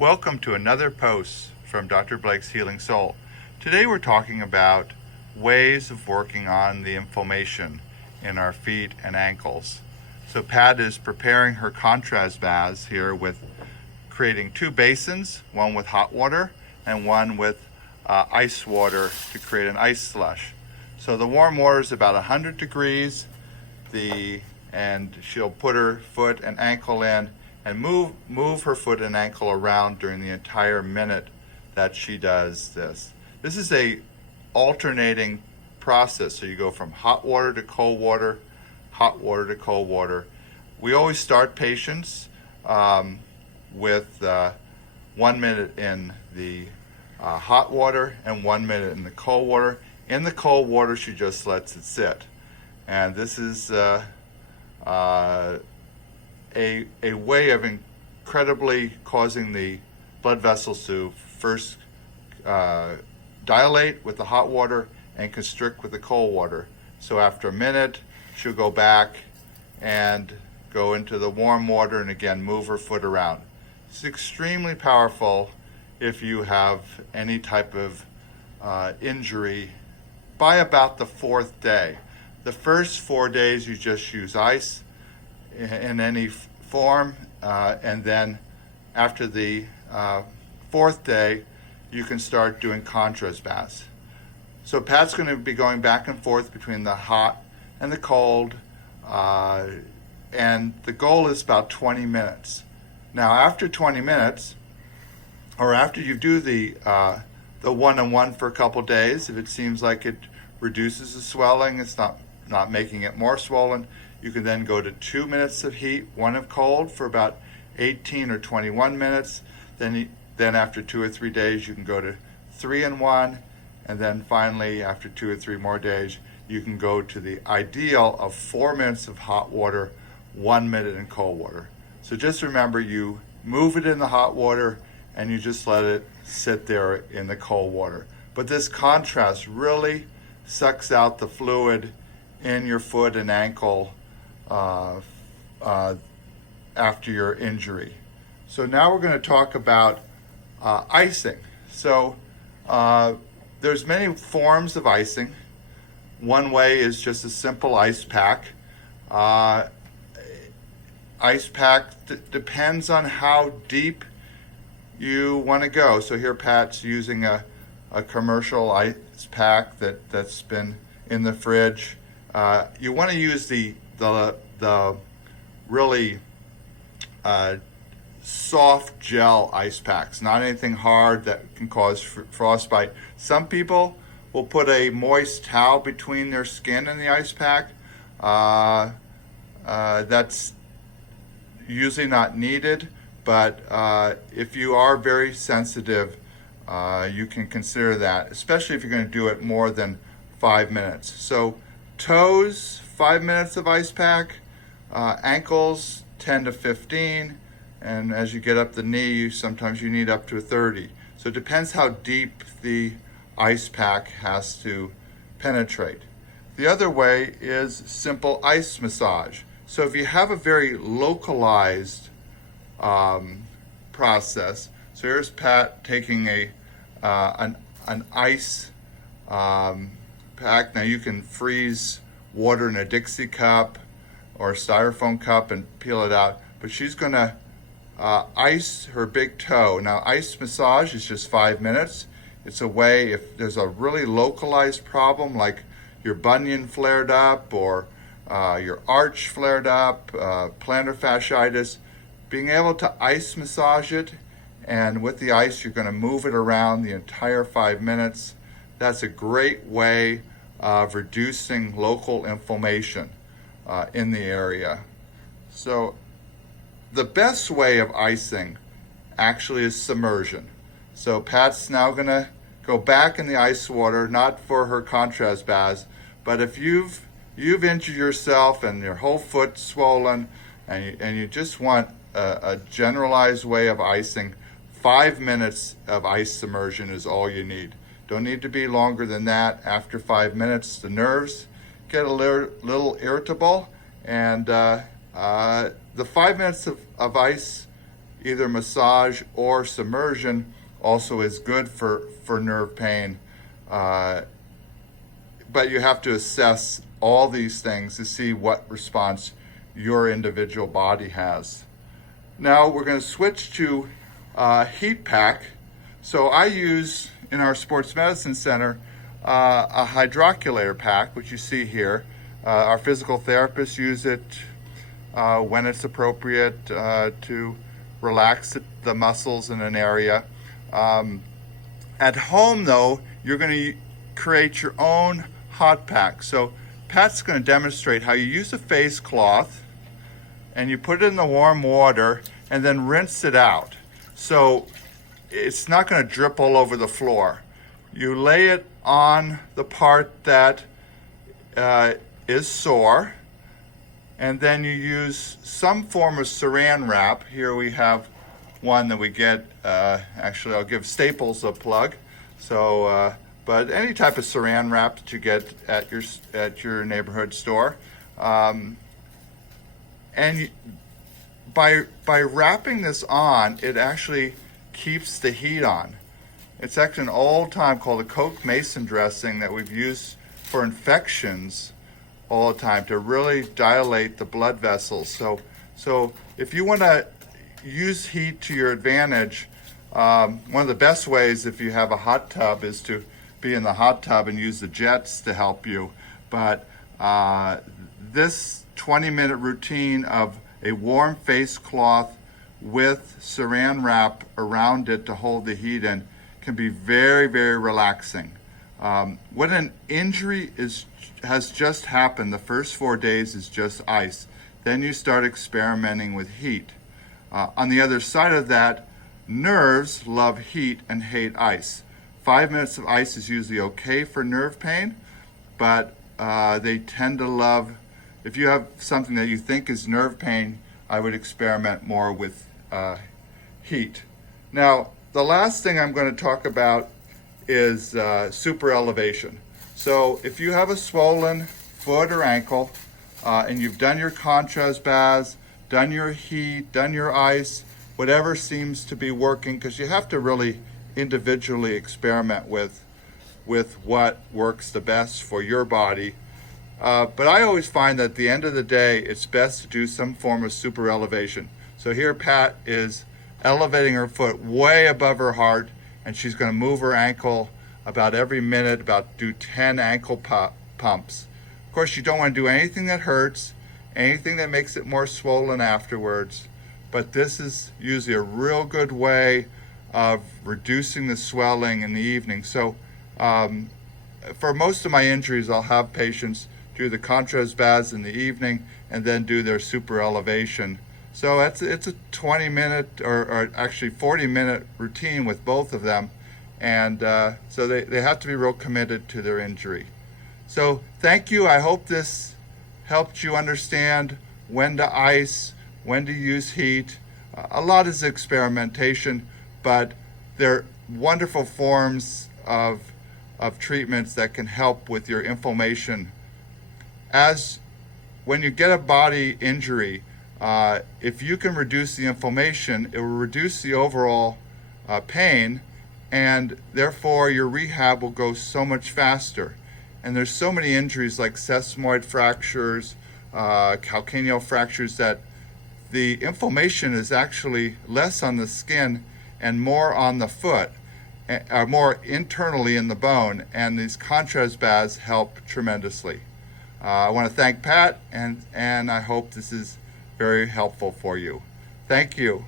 Welcome to another post from Dr. Blake's Healing Soul. Today we're talking about ways of working on the inflammation in our feet and ankles. So Pat is preparing her Contras Baths here with creating two basins, one with hot water and one with ice water to create an ice slush. So the warm water is about 100 degrees, and she'll put her foot and ankle in and move her foot and ankle around during the entire minute that she does this. This is a alternating process. So you go from hot water to cold water, hot water to cold water. We always start patients with 1 minute in the hot water and 1 minute in the cold water. In the cold water, she just lets it sit. And this is a way of incredibly causing the blood vessels to first dilate with the hot water and constrict with the cold water. So after a minute, she'll go back and go into the warm water and again move her foot around. It's extremely powerful if you have any type of injury by about the fourth day. The first 4 days you just use ice in any form, and then after the fourth day you can start doing Contras Baths. So Pat's going to be going back and forth between the hot and the cold, and the goal is about 20 minutes. Now after 20 minutes, or after you do the one-on-one for a couple days, if it seems like it reduces the swelling, it's not making it more swollen, you can then go to 2 minutes of heat, 1 of cold for about 18 or 21 minutes. Then after 2 or 3 days, you can go to 3 and 1. And then finally, after 2 or 3 more days, you can go to the ideal of 4 minutes of hot water, 1 minute in cold water. So just remember, you move it in the hot water and you just let it sit there in the cold water. But this contrast really sucks out the fluid in your foot and ankle after your injury. So now we're going to talk about icing. So there's many forms of icing. One way is just a simple ice pack. Ice pack depends on how deep you want to go. So here Pat's using a commercial ice pack that's been in the fridge. You want to use the really soft gel ice packs, not anything hard that can cause frostbite. Some people will put a moist towel between their skin and the ice pack. That's usually not needed, but if you are very sensitive, you can consider that, especially if you're going to do it more than 5 minutes. So toes, 5 minutes of ice pack, ankles 10 to 15, and as you get up the knee, sometimes you need up to 30. So it depends how deep the ice pack has to penetrate. The other way is simple ice massage. So if you have a very localized process, so here's Pat taking an ice pack. Now you can freeze water in a Dixie cup or a styrofoam cup and peel it out, but she's going to ice her big toe. Now ice massage is just 5 minutes. It's a way, if there's a really localized problem like your bunion flared up or your arch flared up, plantar fasciitis, being able to ice massage it, and with the ice you're going to move it around the entire 5 minutes. That's a great way of reducing local inflammation in the area. So the best way of icing actually is submersion. So Pat's now going to go back in the ice water, not for her Contras Baths, but if you've injured yourself and your whole foot's swollen and you just want a generalized way of icing, 5 minutes of ice submersion is all you need. Don't need to be longer than that. After 5 minutes, the nerves get a little irritable, and the 5 minutes of ice either massage or submersion also is good for nerve pain. But you have to assess all these things to see what response your individual body has. Now we're going to switch to heat pack. So I use in our sports medicine center a hydroculator pack, which you see here. Our physical therapists use it when it's appropriate to relax the muscles in an area. At home though, you're going to create your own hot pack. So Pat's going to demonstrate how you use a face cloth and you put it in the warm water and then rinse it out. So it's not going to drip all over the floor. You lay it on the part that is sore, and then you use some form of saran wrap. Here we have one that we get, actually I'll give Staples a plug. So, but any type of saran wrap that you get at your neighborhood store. And by wrapping this on, it actually keeps the heat on. It's actually an old time called a Coke Mason dressing that we've used for infections all the time to really dilate the blood vessels. So if you want to use heat to your advantage, one of the best ways if you have a hot tub is to be in the hot tub and use the jets to help you. But this 20-minute routine of a warm face cloth with saran wrap around it to hold the heat in can be very, very relaxing. When an injury has just happened, the first 4 days is just ice. Then you start experimenting with heat. On the other side of that, nerves love heat and hate ice. 5 minutes of ice is usually okay for nerve pain, but they tend to love, if you have something that you think is nerve pain, I would experiment more with heat. Now, the last thing I'm going to talk about is superelevation. So if you have a swollen foot or ankle and you've done your Contras Baths, done your heat, done your ice, whatever seems to be working, because you have to really individually experiment with what works the best for your body. But I always find that at the end of the day, it's best to do some form of superelevation. So here Pat is elevating her foot way above her heart, and she's going to move her ankle about every minute, do 10 ankle pumps. Of course, you don't want to do anything that hurts, anything that makes it more swollen afterwards, but this is usually a real good way of reducing the swelling in the evening. So for most of my injuries, I'll have patients do the Contras Baths in the evening and then do their superelevation. So it's a 20-minute or actually 40-minute routine with both of them. And so they have to be real committed to their injury. So thank you. I hope this helped you understand when to ice, when to use heat. A lot is experimentation, but they're wonderful forms of treatments that can help with your inflammation. When you get a body injury, if you can reduce the inflammation, it will reduce the overall pain, and therefore your rehab will go so much faster. And there's so many injuries like sesamoid fractures, calcaneal fractures, that the inflammation is actually less on the skin and more on the foot, more internally in the bone, and these Contras Baths help tremendously. I want to thank Pat, and I hope this is very helpful for you. Thank you.